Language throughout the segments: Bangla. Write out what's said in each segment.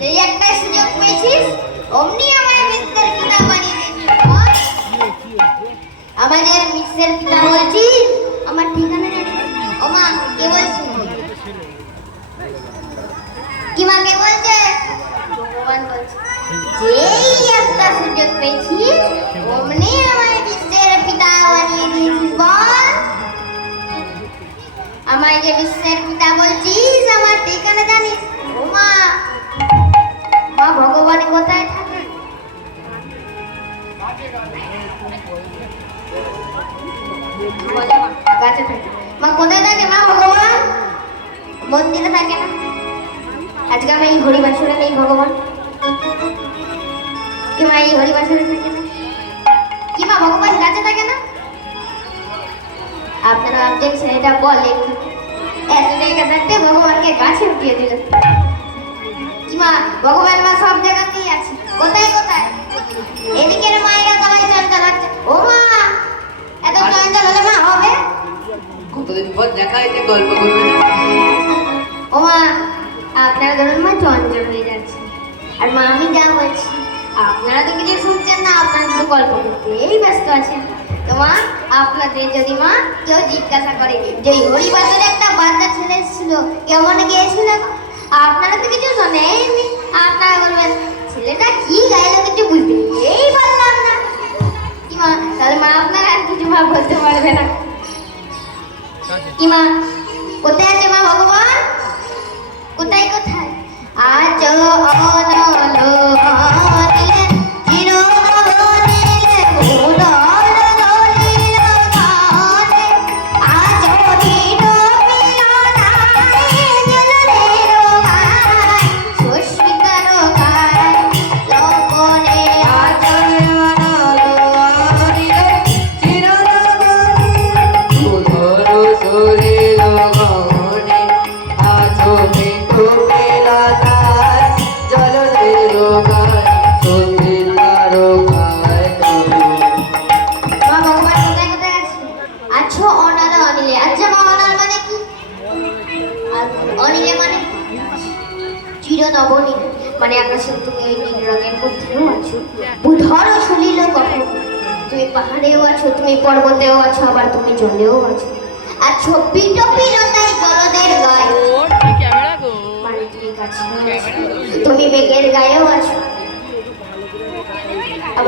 যেই একটা সুযোগ পেয়েছিস? অমনি আমার মিস্টার পিতা বানিয়ে আমাদের মিস্টার পিতা বলছি? আমার ঠিকানা জানি ও মা কে বলছি? কি মা, কে বলছে? ভগবান বলছে। যেই একটা সুযোগ পেয়েছিস? অমনি আমার মিস্টার পিতা বানিয়ে দিয়েছিস, বল। আমায় যে বিশ্বের পিতা বলছিস, আমার ঠিকানা জানিস? মা। কোথায় থাকে? মা, থাকে? থাকে ভগবান? মন্দিরে থাকে না। আজকে আমি এই হরিবাসরে নেই ভগবান। কি মা এই হরিবাসরে থাকে না? কি মা ভগবান গাছে থাকে না? আপনারা অবজেকশন এটা বলে এত জায়গা ভগবানকে গাছে উঠিয়ে দিল। কি মা ভগবান মা সব জায়গাতেই আছে। কোথায় কোথায়? এদিকের মায়েরা সবাই চঞ্চল হচ্ছে। ও মা এত চঞ্চল হলে মা হবে? কতদিন পর দেখা হয়েছে গল্প করবে ও মা আপনারা ধরুন মা চঞ্চল হয়ে যাচ্ছে। আর মা আমি যা বলছি আপনারা তো কিছু শুনছেন না আপনারা শুধু গল্প করতেই ব্যস্ত আছেন। তো মা আপনাদের যদি মা কেউ জিজ্ঞাসা করে যে এই একটা বাচ্চা ছেলে এসেছিল কেমন গিয়েছিল? আপনারা তো কিছু শোনেননি। আপনারা বলবেন, ছেলেটা কি গাইলো কিছু বুঝতেই পারলাম না। কি মা, তাহলে মা আপনারা আর কিছু মা বলতে পারবে না। কি মা, কোথায় আছে মা ভগবান? কোথায় কোথায়? আজ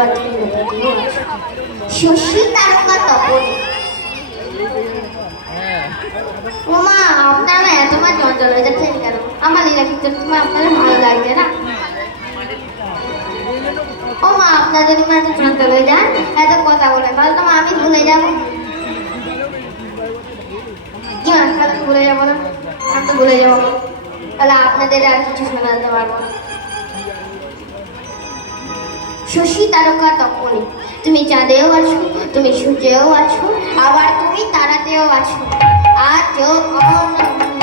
নদীতেও আছো শশী তারকা তপনে। ওমা, আপনারা এত মা চঞ্চল হয়ে যাচ্ছেন কেন? আমার লীলা কীর্তন তোমার আপনাদের ভালো লাগছে না? ও মা আপনারা যদি মা এত চঞ্চল হয়ে যান? এত কথা বলে তাহলে তো মা, আমি ভুলে যাব। কি মা ভুলে যাব না? আমি তো ভুলে যাব। তাহলে আপনাদের আর কিছু শোনাতে পারব না। শশী তারকা তপনে তুমি চাঁদেও আছো, তুমি সূর্যেও আছো, আবার তুমি তারাতেও আছো। আজ অনন্ত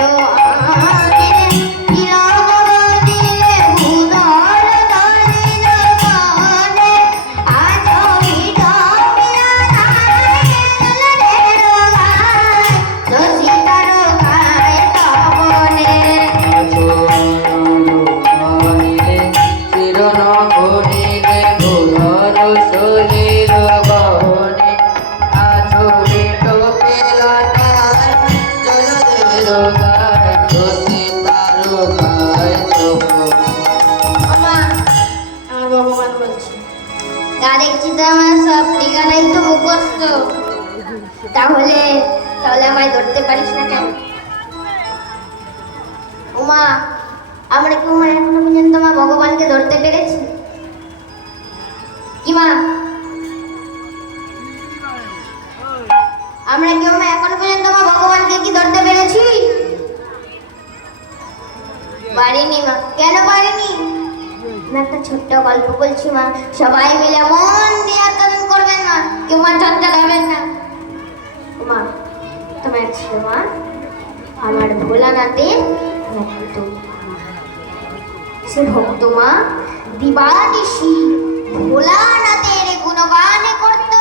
আমি একটা ছোট্ট গল্প বলছি, মা। সবাই মিলে মন দিয়ে আত্মদান করবেন, মা। কেউ মা চঞ্চল হবেন না। মা, তোমার মা, আমার ভোলানাথে ভক্ত সে ভক্ত, মা দিবানিশি ভোলানাথের গুণগান করত,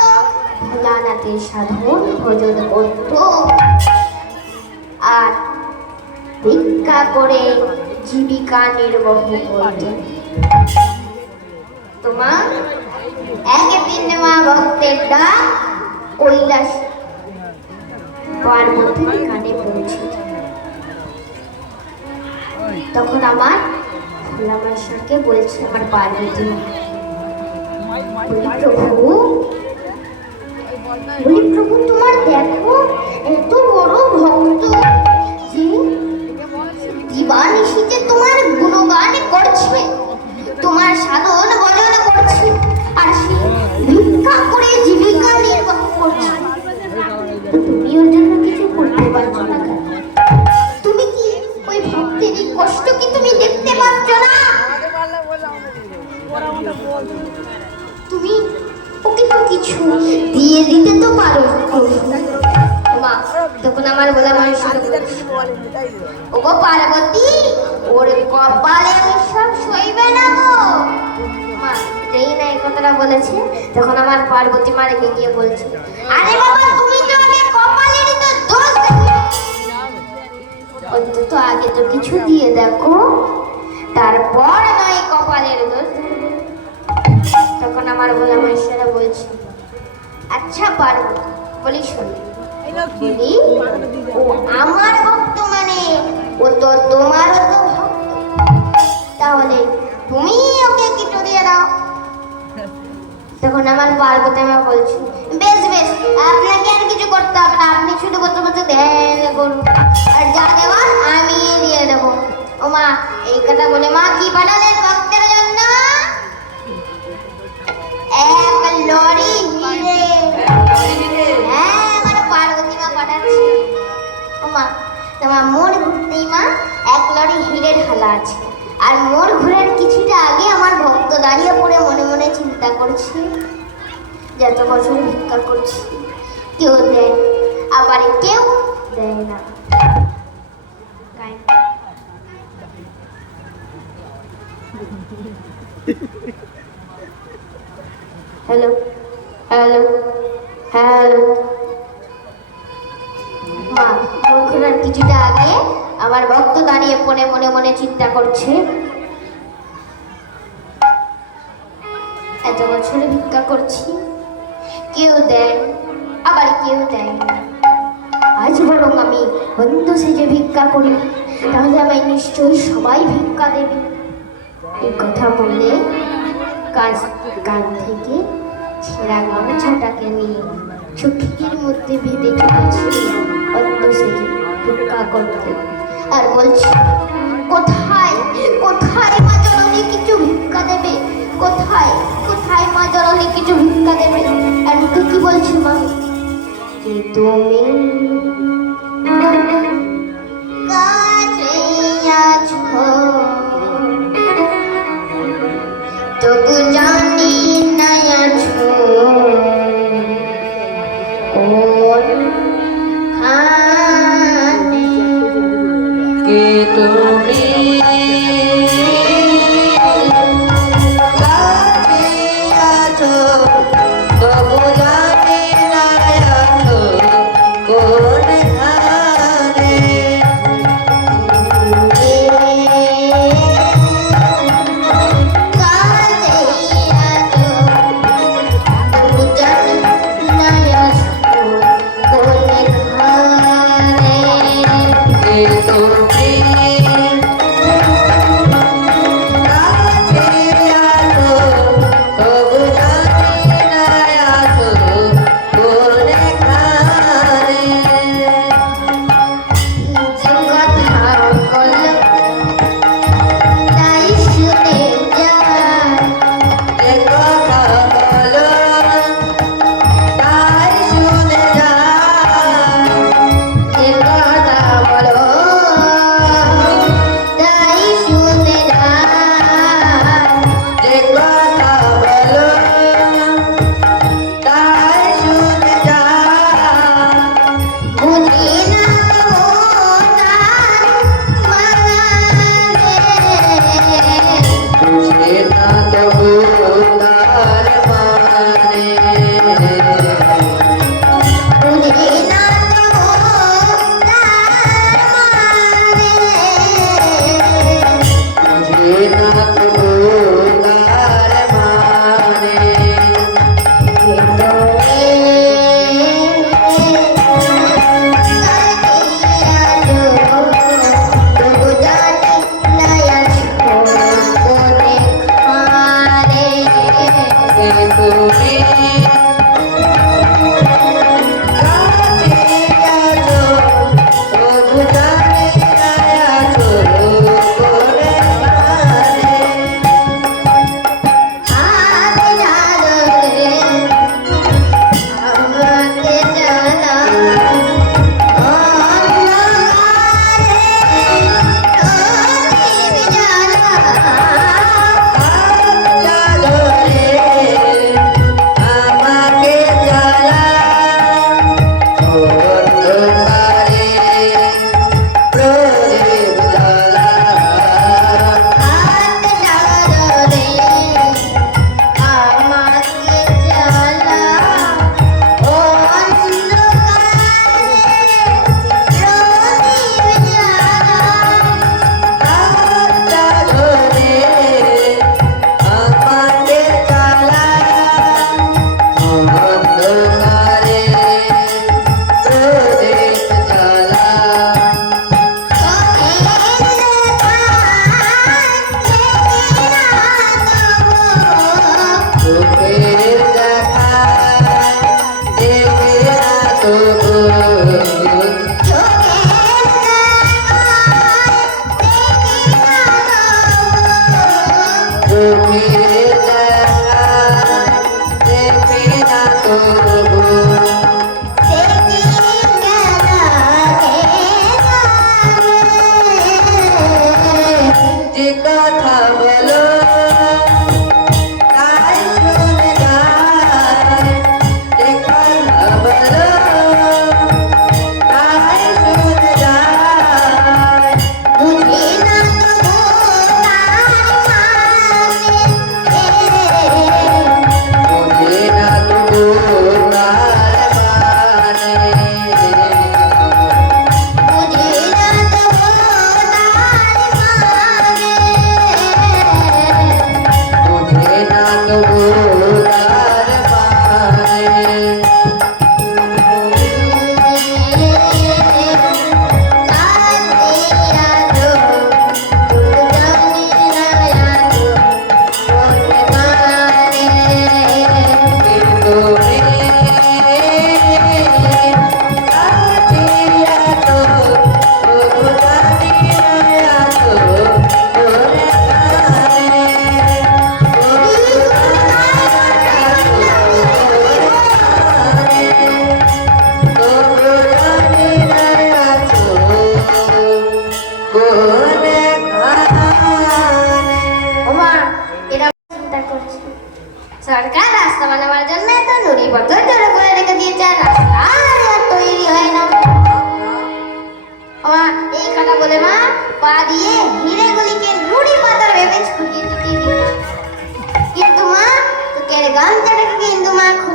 ভোলানাথের সাধন ভজন করত। আর ভিক্ষা করে জীবিকা নির্বাহ করতেন মা ভক্তের ডাক কৈলাস কানে পৌঁছে তখন আমার ভোলামেশ্বরকে বলছে, আমার পার্বতী বলি, প্রভু প্রভু, তোমার দেখো, এত তখন আমার বলা বলছে। আচ্ছা পার্বতী বলি, শোনো। ও আমার ভক্ত মানে ও তো তোমারও তো তাহলে তুমি ওকে কিছু দিয়ে দাও। তখন আমার পার্বতী মা বলছে, বেশ বেশ, আপনাকে আর কিছু করতে হবে না, আপনি শুধু বসে বসে ধ্যান করুন। আর যা দেওয়ার আমি দিয়ে দেবো। ও মা, এই কথা বলে মা কি বানালেন এক লরি হিরে হ্যাঁ আমার পার্বতী মা পাঠাচ্ছে ও মা তোমার মোর ঘুরতেই মা এক লরি হিরের হালা আছে আর মোর ঘুরের কিছুটা আগে আমার ভক্ত দাঁড়িয়ে পড়ে মনে মনে চিন্তা করছে যত বছর ভিক্ষা করছি কেউ দেয় আবার কেউ দেয় না গাই। হ্যালো হ্যালো হ্যালো মা মুখের কিছুটা আগে, আমার ভক্ত দাঁড়িয়ে পড়ে মনে মনে চিন্তা করছে। এত বছরে ভিক্ষা করছি, কেউ দেয়, আবার কেউ দেয় আজ বরং আমি বন্ধু সেজে ভিক্ষা করি, তাহলে আমায় নিশ্চয়ই সবাই ভিক্ষা দেবে। এই কথা বলে কাজ কান থেকে ছেঁড়া গামছাটাকে নিয়ে চোখের মধ্যে বেঁধে চলেছে অন্য সেজে ভিক্ষা করতে। আর বলছি, কোথায় কোথায় মা জননী কিছু ভিক্ষা দেবে? কোথায় কোথায় মা জননী কিছু ভিক্ষা দেবে? আর মুখে কি বলছে মা? তুমি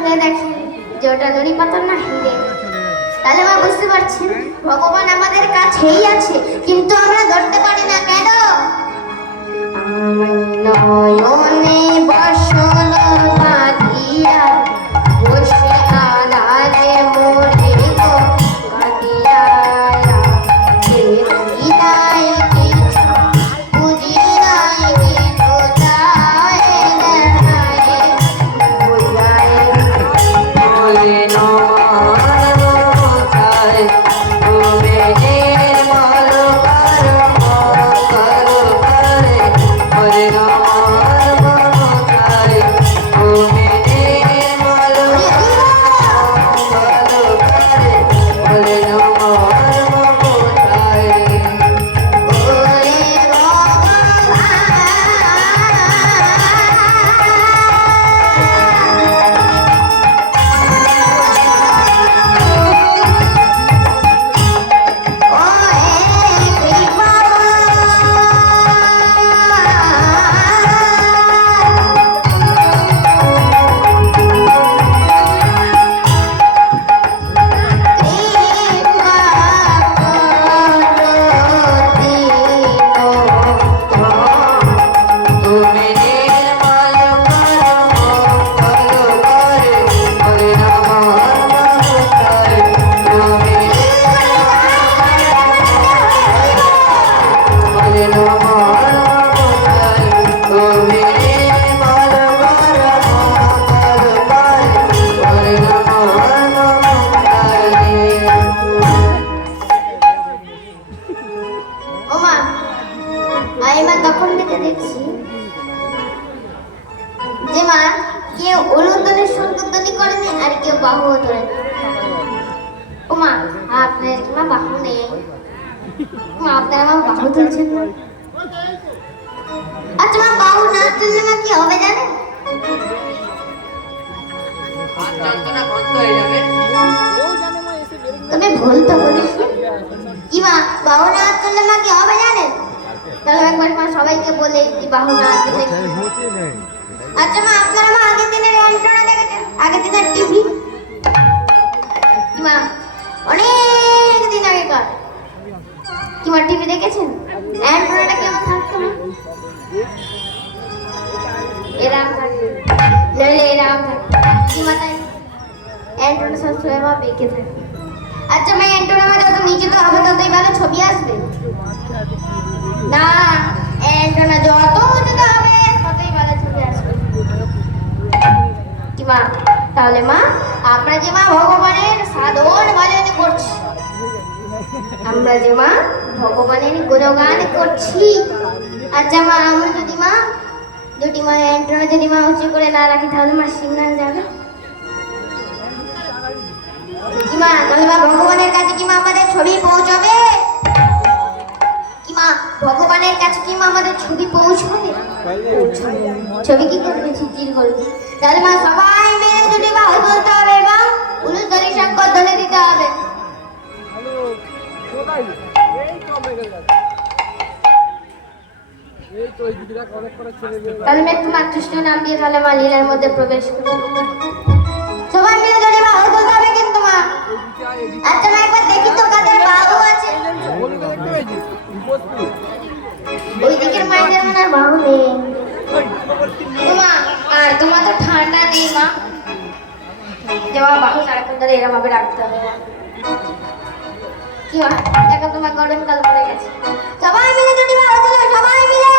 খুলে দেখেন যে ওটা দড়ি পাতা না হিরে তাহলে মা বুঝতে পারছি, ভগবান আমাদের কাছেই আছে, কিন্তু আমরা ধরতে পারি না কেন? আমার নয়নে এরাম থাকবে এরাম থাকবে কি মাথায় অ্যান্টন সবসময় আচ্ছা মানে অ্যান্টন আমার যত নিচে তো হবে ততই ভালো ছবি আসবে না অ্যান্টনা যত উঁচুতে হবে ততই ভালো ছবি আসবে কি তাহলে মা আমরা যে মা ভগবানের সাধন ভজন করছি আমরা যে মা ভগবানের গুণগান করছি। আচ্ছা মা, আমরা যদি মা দুটি মা অ্যান্টনা যদি মা উঁচু করে না রাখি, তাহলে মা সিগন্যাল যাবে। কি মা, তাহলে মা ভগবানের কাছে কি আমাদের ছবি পৌঁছবে? কি মা, ভগবানের কাছে কি আমাদের ছবি পৌঁছবে? ছবি কি করবে ঝিরঝির করবে তাহলে মা সবাই মিলে দুটি বাহু তুলতে হবে এবং উলুধ্বনি শঙ্কর ধ্বনি দিতে হবে। এই তো আমি একটু মাতৃষ্ণ নাম দিয়ে তাহলে মা লীলার মধ্যে প্রবেশ সবাই মিলে বাহু হবে কিন্তু মা। আচ্ছা মা, একবার দেখি তো কাদের বাহু আছে। ওই দিকের মনে হয় বাহু নেই। আর তোমার তো ঠান্ডা নেই মা। যে মা বাহু সারাক্ষণ ধরে এরকম ভাবে রাখতে হবে কি মা দেখো তোমার গরমকাল পড়ে গেছে। সবাই মিলে যদি তুলো সবাই মিলে।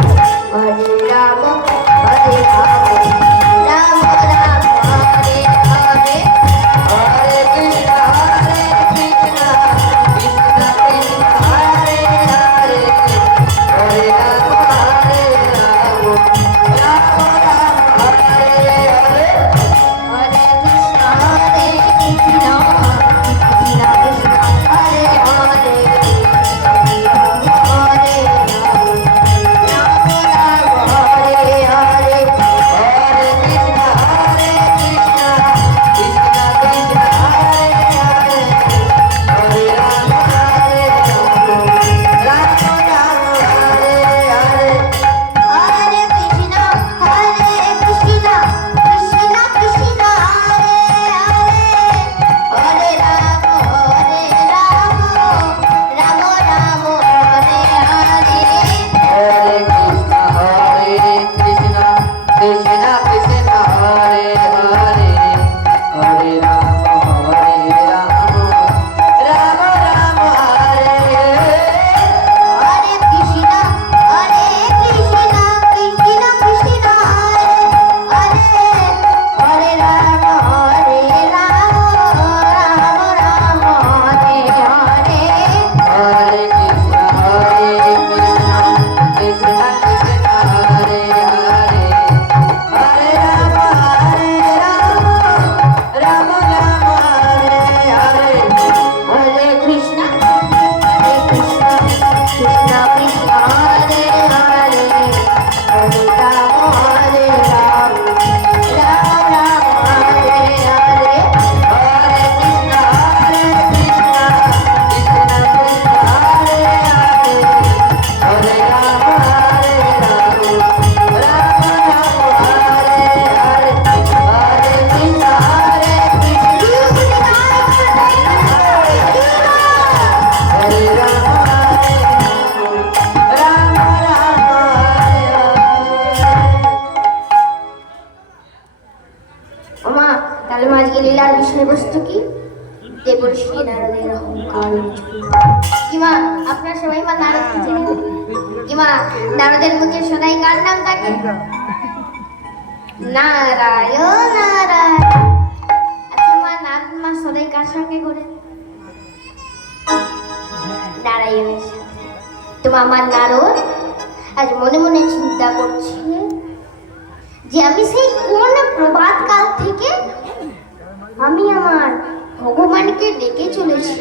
ভগবানকে ডেকে চলেছি।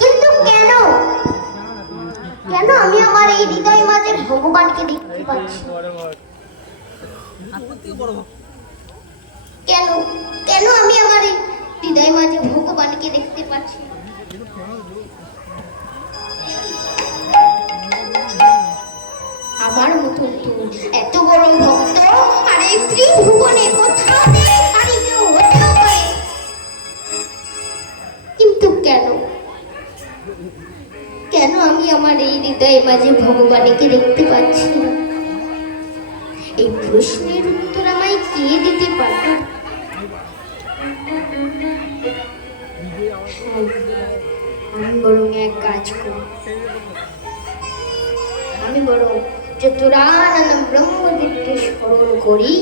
কিন্তু কেন? কেন আমি আমার এই হৃদয় মাঝে ভগবানকে দেখতে পাচ্ছি? কেন? কেন আমি আমার এই হৃদয় মাঝে ভগবানকে দেখতে পাচ্ছি? আমার মতন তো এত বড় ভক্ত আর এই ত্রিভুবনে কোথাও আমার এই হৃদয়ে মাঝে ভগবানকে দেখতে পাচ্ছি না। এই প্রশ্নের উত্তর আমায় কে দিতে পারে আমি বরং এক কাজ করি আমি বরং চতুরানন্দ ব্রহ্মদেবকে স্মরণ করি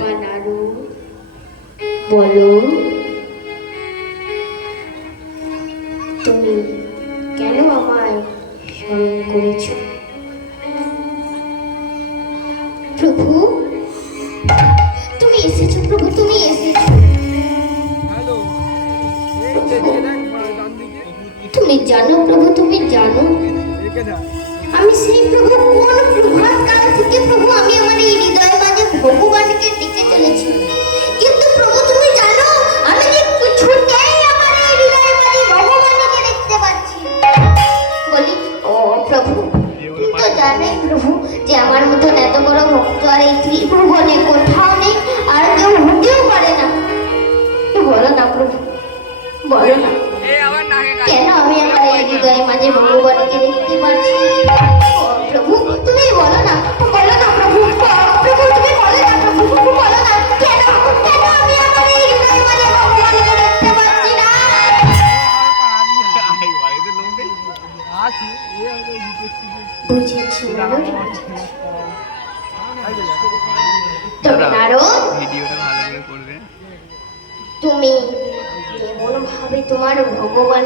বাবা নাড়ু বলো। তুমি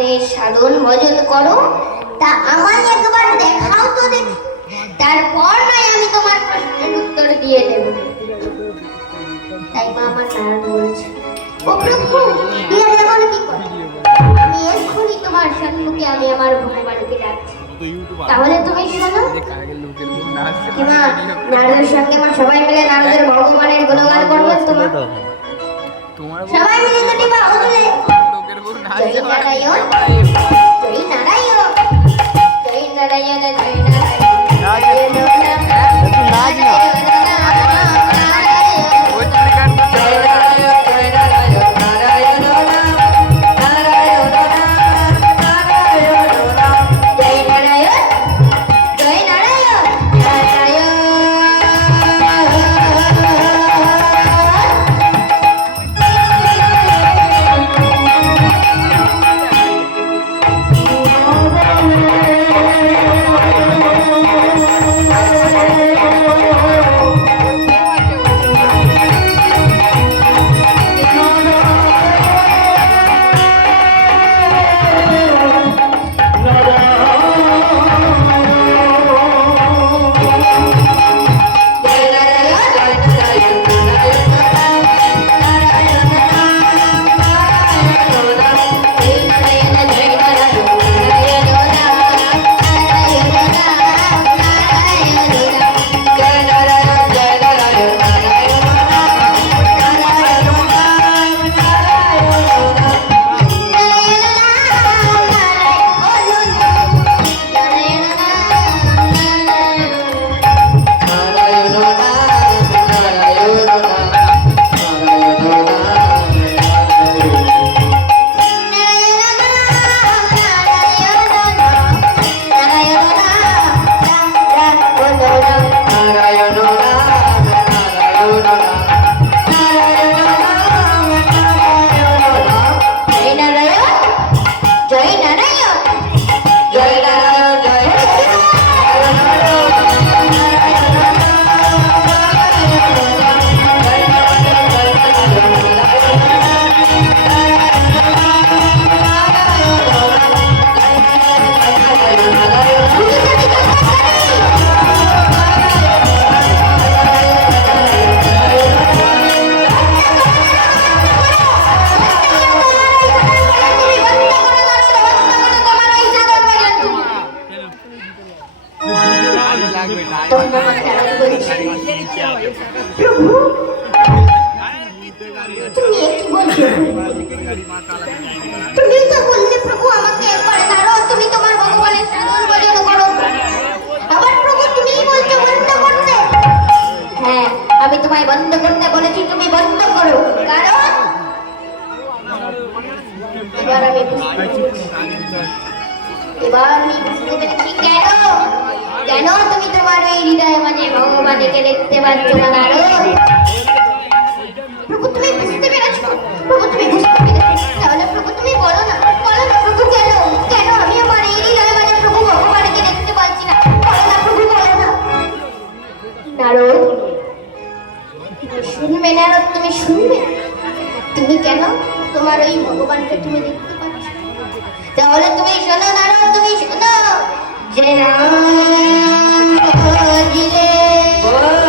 করে সাধন ভজন করো, তা আমায় একবার দেখাও তো দেখি। তারপর নয় আমি তোমার প্রশ্নের উত্তর দিয়ে দেব। তাই বাবা নারায়ণ বলছে, ও প্রভু ইয়া এমন কি করে? আমি এক্ষুনি তোমার সম্মুখে আমি আমার ভগবানকে ডাকছি। তাহলে তুমি শোনো কিমা নারদের সঙ্গে সবাই মিলে নারদের ভগবানের গুণগান করব তোমার। সবাই মিলে Nueva ভগবানকে দেখতে পাচ্ছ না? বলো না তুমি শুনবে? তুমি কেন তোমার ওই ভগবানকে তুমি দেখতে পাচ্ছ তাহলে তুমি শোনো নারদ, তুমি শোনো। যে নাম ಅವರ